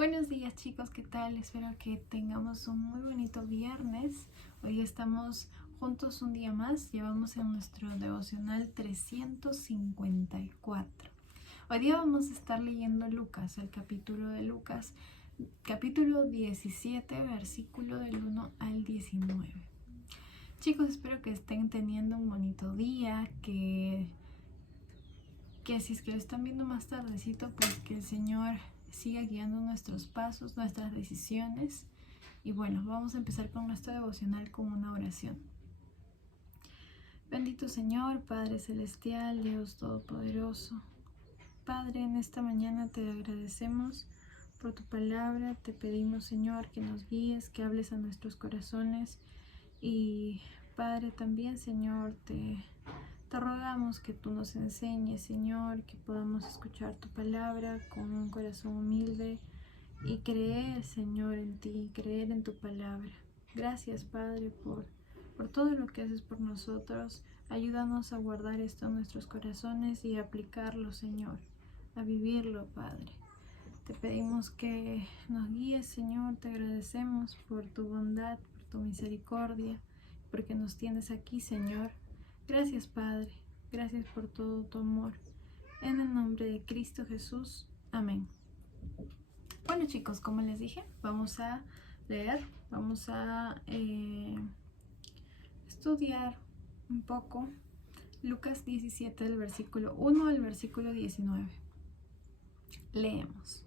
Buenos días chicos, ¿qué tal? Espero que tengamos un muy bonito viernes. Hoy estamos juntos un día más, llevamos en nuestro devocional 354. Hoy día vamos a estar leyendo Lucas, el capítulo de Lucas, capítulo 17, versículo del 1 al 19. Chicos, espero que estén teniendo un bonito día, que si es que lo están viendo más tardecito, pues que el Señor siga guiando nuestros pasos, nuestras decisiones. Y bueno, vamos a empezar con nuestro devocional con una oración. Bendito Señor, Padre Celestial, Dios Todopoderoso. Padre, en esta mañana te agradecemos por tu palabra. Te pedimos, Señor, que nos guíes, que hables a nuestros corazones. Y Padre, también, Señor, te rogamos que tú nos enseñes, Señor, que podamos escuchar tu palabra con un corazón humilde y creer, Señor, en ti, creer en tu palabra. Gracias, Padre, por todo lo que haces por nosotros. Ayúdanos a guardar esto en nuestros corazones y a aplicarlo, Señor, a vivirlo, Padre. Te pedimos que nos guíes, Señor. Te agradecemos por tu bondad, por tu misericordia, porque nos tienes aquí, Señor. Gracias, Padre. Gracias por todo tu amor. En el nombre de Cristo Jesús. Amén. Bueno, chicos, como les dije, vamos a leer, vamos a estudiar un poco Lucas 17, del versículo 1 al versículo 19. Leemos.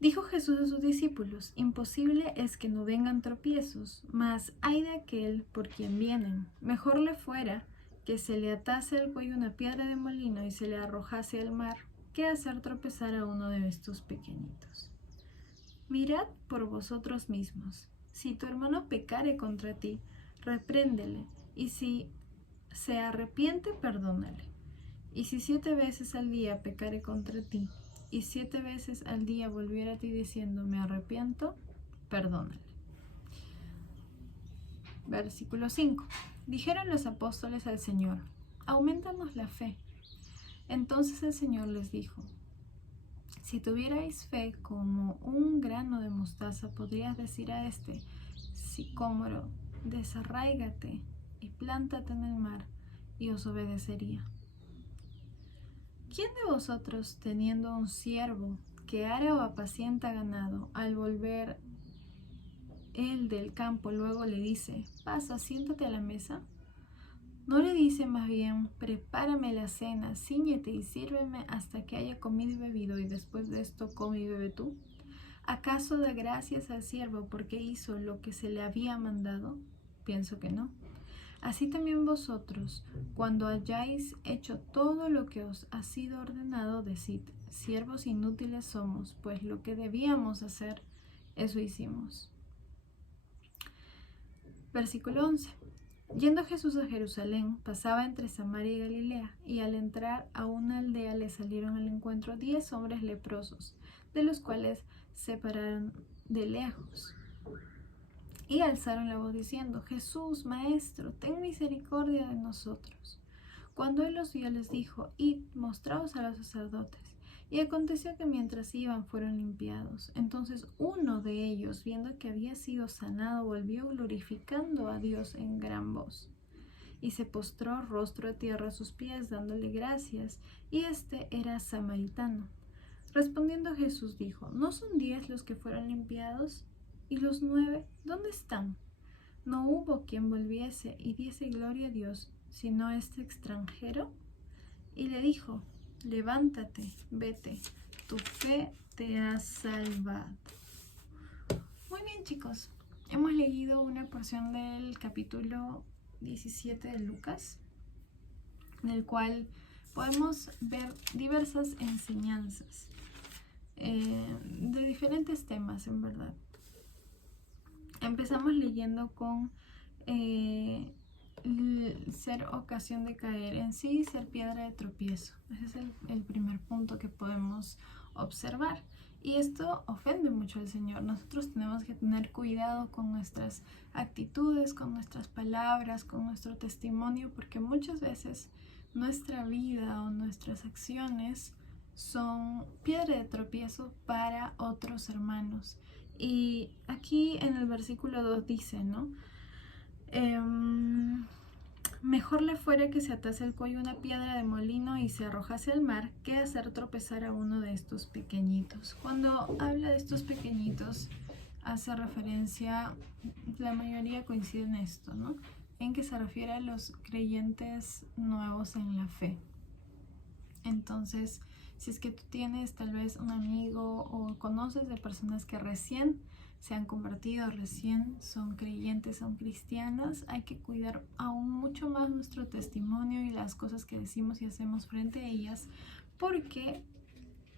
Dijo Jesús a sus discípulos: imposible es que no vengan tropiezos, mas ay de aquel por quien vienen. Mejor le fuera que se le atase al cuello una piedra de molino y se le arrojase al mar, que hacer tropezar a uno de estos pequeñitos. Mirad por vosotros mismos. Si tu hermano pecare contra ti, repréndele, y si se arrepiente, perdónale. Y si 7 veces al día pecare contra ti, y 7 veces al día volviera a ti diciendo me arrepiento, perdónale. Versículo 5. Dijeron los apóstoles al Señor: aumentanos la fe. Entonces el Señor les dijo: si tuvierais fe como un grano de mostaza, podrías decir a este sicómoro: desarráigate y plántate en el mar, y os obedecería. ¿Quién de vosotros, teniendo un siervo que ara o apacienta ganado, al volver él del campo luego le dice: pasa, siéntate a la mesa? ¿No le dice más bien: prepárame la cena, cíñete y sírveme hasta que haya comido y bebido, y después de esto come y bebe tú? ¿Acaso da gracias al siervo porque hizo lo que se le había mandado? Pienso que no. Así también vosotros, cuando hayáis hecho todo lo que os ha sido ordenado, decid: siervos inútiles somos, pues lo que debíamos hacer, eso hicimos. Versículo 11. Yendo Jesús a Jerusalén, pasaba entre Samaria y Galilea, y al entrar a una aldea le salieron al encuentro 10 hombres leprosos, de los cuales se pararon de lejos y alzaron la voz diciendo: Jesús, Maestro, ten misericordia de nosotros. Cuando él los vio, les dijo: id, mostraos a los sacerdotes. Y aconteció que mientras iban fueron limpiados. Entonces uno de ellos, viendo que había sido sanado, volvió glorificando a Dios en gran voz. Y se postró rostro a tierra a sus pies, dándole gracias. Y este era samaritano. Respondiendo Jesús dijo: ¿no son 10 los que fueron limpiados? ¿Y los 9 dónde están? No hubo quien volviese y diese gloria a Dios, sino este extranjero. Y le dijo: levántate, vete, tu fe te ha salvado. Muy bien, chicos, hemos leído una porción del capítulo 17 de Lucas, en el cual podemos ver diversas enseñanzas de diferentes temas, en verdad. Empezamos leyendo con ser ocasión de caer en sí, ser piedra de tropiezo. Ese es el primer punto que podemos observar. Y esto ofende mucho al Señor. Nosotros tenemos que tener cuidado con nuestras actitudes, con nuestras palabras, con nuestro testimonio, porque muchas veces nuestra vida o nuestras acciones son piedra de tropiezo para otros hermanos. Y aquí en el versículo 2 dice, ¿no? Mejor le fuera que se atase el cuello una piedra de molino y se arrojase al mar que hacer tropezar a uno de estos pequeñitos. Cuando habla de estos pequeñitos, hace referencia, la mayoría coincide en esto, ¿no? En que se refiere a los creyentes nuevos en la fe. Entonces, si es que tú tienes tal vez un amigo o conoces de personas que recién se han convertido, recién son creyentes, son cristianas, hay que cuidar aún mucho más nuestro testimonio y las cosas que decimos y hacemos frente a ellas, porque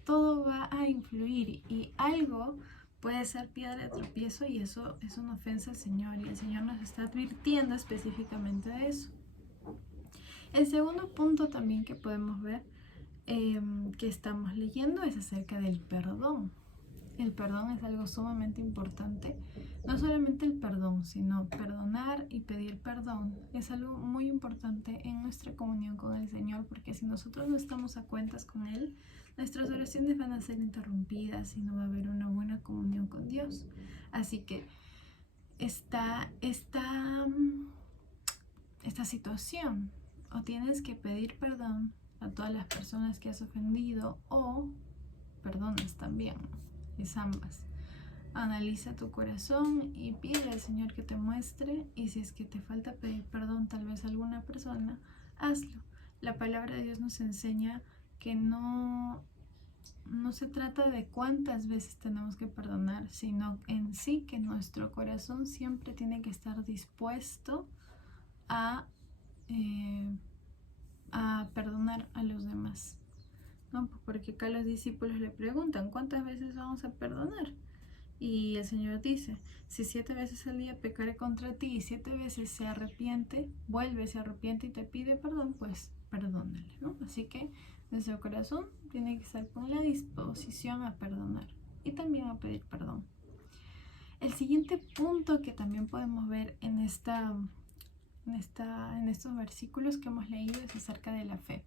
todo va a influir y algo puede ser piedra de tropiezo y eso es una ofensa al Señor, y el Señor nos está advirtiendo específicamente de eso. El segundo punto también que podemos ver que estamos leyendo es acerca del perdón. El perdón es algo sumamente importante. No solamente el perdón, sino perdonar y pedir perdón es algo muy importante en nuestra comunión con el Señor, porque si nosotros no estamos a cuentas con Él, nuestras oraciones van a ser interrumpidas y no va a haber una buena comunión con Dios. Así que esta situación, o tienes que pedir perdón a todas las personas que has ofendido o perdonas también, es ambas. Analiza tu corazón y pide al Señor que te muestre, y si es que te falta pedir perdón tal vez a alguna persona, hazlo. La palabra de Dios nos enseña que no se trata de cuántas veces tenemos que perdonar, sino en sí que nuestro corazón siempre tiene que estar dispuesto a perdonar a los demás, ¿no? Porque acá los discípulos le preguntan, ¿cuántas veces vamos a perdonar? Y el Señor dice, si 7 veces al día pecare contra ti y 7 veces se arrepiente, se arrepiente y te pide perdón, pues perdónale, ¿no? Así que nuestro corazón tiene que estar con la disposición a perdonar y también a pedir perdón. El siguiente punto que también podemos ver en estos versículos que hemos leído es acerca de la fe.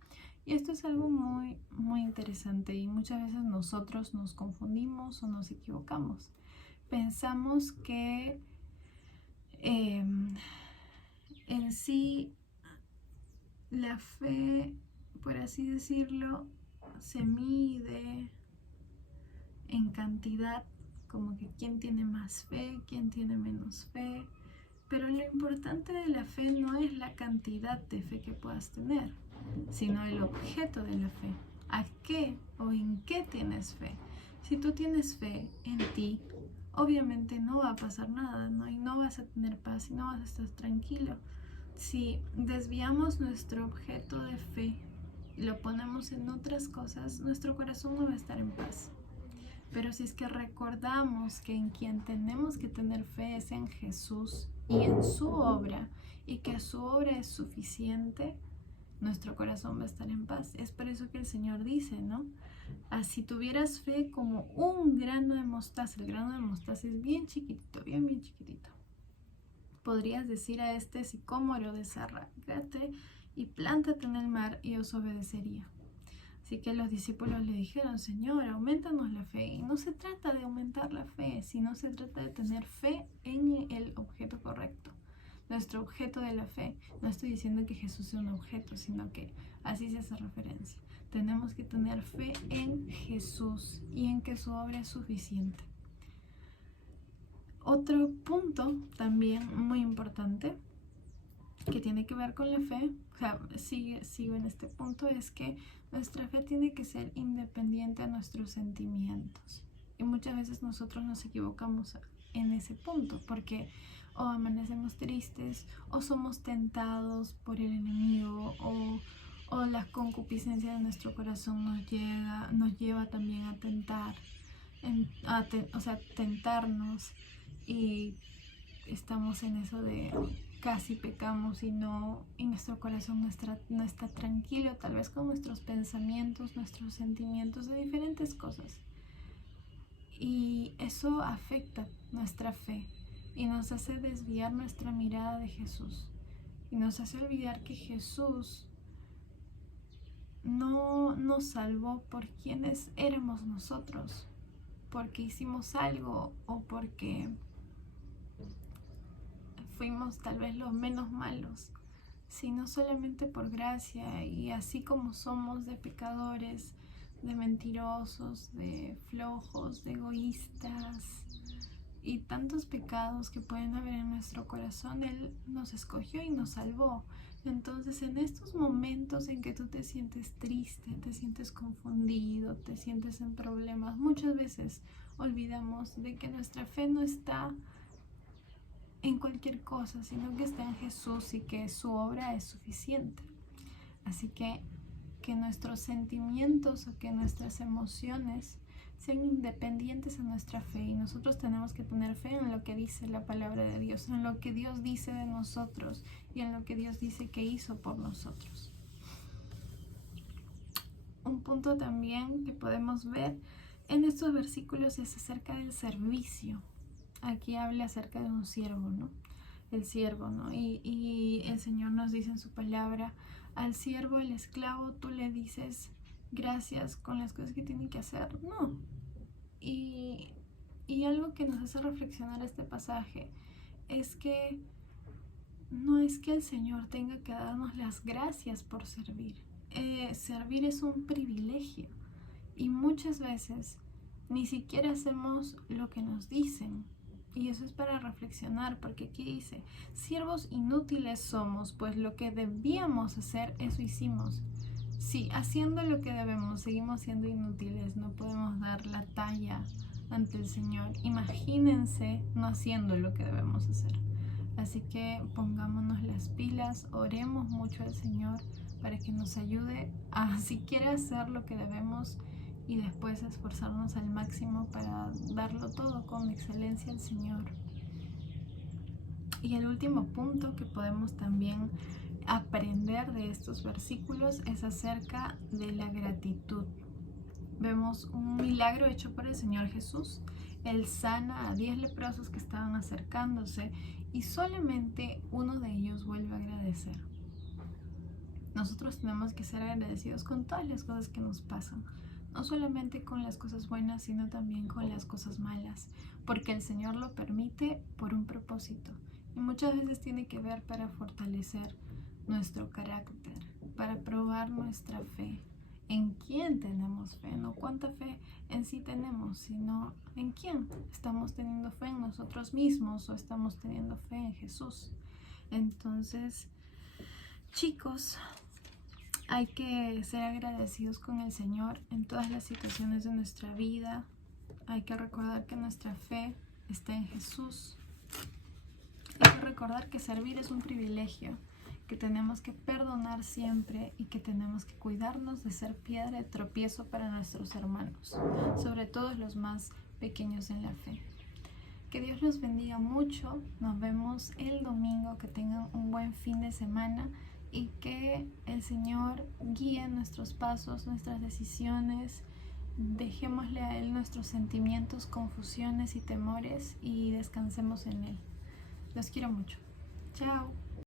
Y esto es algo muy, muy interesante, y muchas veces nosotros nos confundimos o nos equivocamos. Pensamos que en sí la fe, por así decirlo, se mide en cantidad, como que quién tiene más fe, quién tiene menos fe. Pero lo importante de la fe no es la cantidad de fe que puedas tener, sino el objeto de la fe. ¿A qué o en qué tienes fe? Si tú tienes fe en ti, obviamente no va a pasar nada, ¿no? Y no vas a tener paz y no vas a estar tranquilo. Si desviamos nuestro objeto de fe y lo ponemos en otras cosas, nuestro corazón no va a estar en paz. Pero si es que recordamos que en quien tenemos que tener fe es en Jesús y en su obra, y que su obra es suficiente, nuestro corazón va a estar en paz. Es por eso que el Señor dice, ¿no? Si tuvieras fe como un grano de mostaza, el grano de mostaza es bien chiquitito, bien chiquitito. Podrías decir a este sicómoro, desarráigate y plántate en el mar, y os obedecería. Así que los discípulos le dijeron, Señor, aumentanos la fe. Y no se trata de aumentar la fe, sino se trata de tener fe en el objeto correcto. Nuestro objeto de la fe. No estoy diciendo que Jesús sea un objeto, sino que así se hace referencia. Tenemos que tener fe en Jesús y en que su obra es suficiente. Otro punto también muy importante que tiene que ver con la fe, o sea, sigo en este punto, es que nuestra fe tiene que ser independiente a nuestros sentimientos. Y muchas veces nosotros nos equivocamos en ese punto, porque o amanecemos tristes, o somos tentados por el enemigo, o la concupiscencia de nuestro corazón nos lleva también a tentarnos, y estamos en eso de casi pecamos y nuestro corazón no está tranquilo, tal vez con nuestros pensamientos, nuestros sentimientos de diferentes cosas. Y eso afecta nuestra fe y nos hace desviar nuestra mirada de Jesús. Y nos hace olvidar que Jesús no nos salvó por quienes éramos nosotros, porque hicimos algo o porque fuimos tal vez los menos malos, sino solamente por gracia. Y así como somos de pecadores, de mentirosos, de flojos, de egoístas y tantos pecados que pueden haber en nuestro corazón, Él nos escogió y nos salvó. Entonces, en estos momentos en que tú te sientes triste, te sientes confundido, te sientes en problemas, muchas veces olvidamos de que nuestra fe no está en cualquier cosa, sino que está en Jesús y que su obra es suficiente. Así que nuestros sentimientos o que nuestras emociones sean independientes a nuestra fe, y nosotros tenemos que tener fe en lo que dice la palabra de Dios, en lo que Dios dice de nosotros y en lo que Dios dice que hizo por nosotros. Un punto también que podemos ver en estos versículos es acerca del servicio. Aquí habla acerca de un siervo, ¿no? El siervo, ¿no? Y el Señor nos dice en su palabra, al siervo, al esclavo, tú le dices gracias con las cosas que tiene que hacer. No. Y algo que nos hace reflexionar este pasaje es que no es que el Señor tenga que darnos las gracias por servir. Servir es un privilegio y muchas veces ni siquiera hacemos lo que nos dicen. Y eso es para reflexionar, porque aquí dice, siervos inútiles somos, pues lo que debíamos hacer, eso hicimos. Sí, haciendo lo que debemos, seguimos siendo inútiles, no podemos dar la talla ante el Señor. Imagínense no haciendo lo que debemos hacer. Así que pongámonos las pilas, oremos mucho al Señor para que nos ayude a siquiera hacer lo que debemos y después esforzarnos al máximo para darlo todo con excelencia al Señor. Y el último punto que podemos también aprender de estos versículos es acerca de la gratitud. Vemos un milagro hecho por el Señor Jesús. Él sana a 10 leprosos que estaban acercándose y solamente uno de ellos vuelve a agradecer. Nosotros tenemos que ser agradecidos con todas las cosas que nos pasan, no solamente con las cosas buenas, sino también con las cosas malas, porque el Señor lo permite por un propósito y muchas veces tiene que ver para fortalecer nuestro carácter, para probar nuestra fe. ¿En quién tenemos fe? No cuánta fe en sí tenemos, sino en quién. ¿Estamos teniendo fe en nosotros mismos o estamos teniendo fe en Jesús? Entonces, chicos, hay que ser agradecidos con el Señor en todas las situaciones de nuestra vida. Hay que recordar que nuestra fe está en Jesús. Hay que recordar que servir es un privilegio, que tenemos que perdonar siempre y que tenemos que cuidarnos de ser piedra de tropiezo para nuestros hermanos, sobre todo los más pequeños en la fe. Que Dios los bendiga mucho. Nos vemos el domingo. Que tengan un buen fin de semana y que el Señor guíe nuestros pasos, nuestras decisiones. Dejémosle a Él nuestros sentimientos, confusiones y temores y descansemos en Él. Los quiero mucho. Chao.